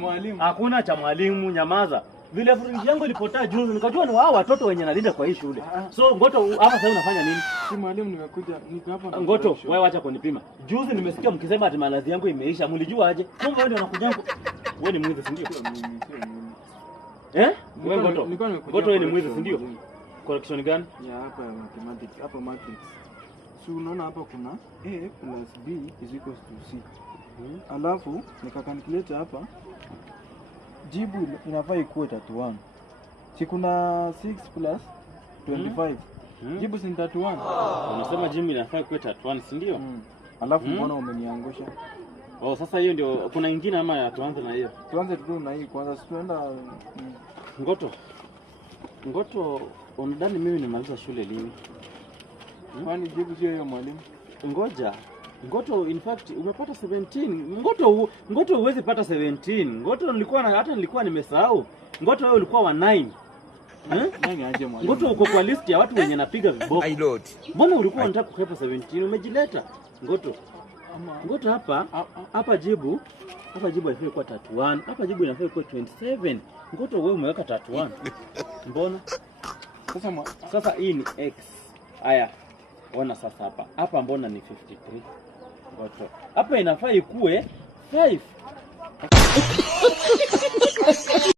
Mwalimu. Hakuna cha mwalimu, nyamaza. Vile fringi yangu ilipotea juzi nikajua ni wao watoto wenye nalinda kwa hii shule. So Ngoto hapa sasa unafanya nini? Si mwalimu nimekuja niko hapa. Ngoto wewe acha kunipima. Juzi nimesikia mkisema ati malazi yangu imeisha. Mlijua aje? Kumbe wewe ndio unakuja huko. Wewe ni mwizi si ndio? Wewe Ngoto. Ngoto wewe ni mwizi si ndio? Correction gani? Ya hapa ya mathematics, hapa matrix. Si unaona hapa kuna A plus B is equals to C. Alafu nikakalculate hapa jibu inafaa ikuwe 31. Si kuna 6 plus 25. Jibu si 31. Unasema jibu inafaa ikuwe 31 si ndio? Alafu mbona umeniangusha? Sasa hiyo ndio kuna nyingine ama tuanze na hiyo? Tuanze tu na hii kwanza, si tuenda Ngoto, unadhani mimi nimaliza shule lini? Kwani jibu sio hiyo mwalimu? Ngoja. Ngoto in fact umepata 17. Ngoto huwezi pata 17. Ngoto nilikuwa nimesahau. Ngoto wewe ulikuwa wa 9. Nani aje mwalimu? Ngoto uko kwa list ya watu wenye napiga viboko. Mbona ulikuwa unataka kuhepa 17? Umejileta. Ngoto hapa jibu inafaa kuwa 31. Hapa jibu inafaa kuwa 27. Ngoto wewe umeweka 31. Mbona? Sasa hii ni x. Haya. Ona sasa hapa mbona ni 53? Ngoto. Hapa inafaa ikuwe 5.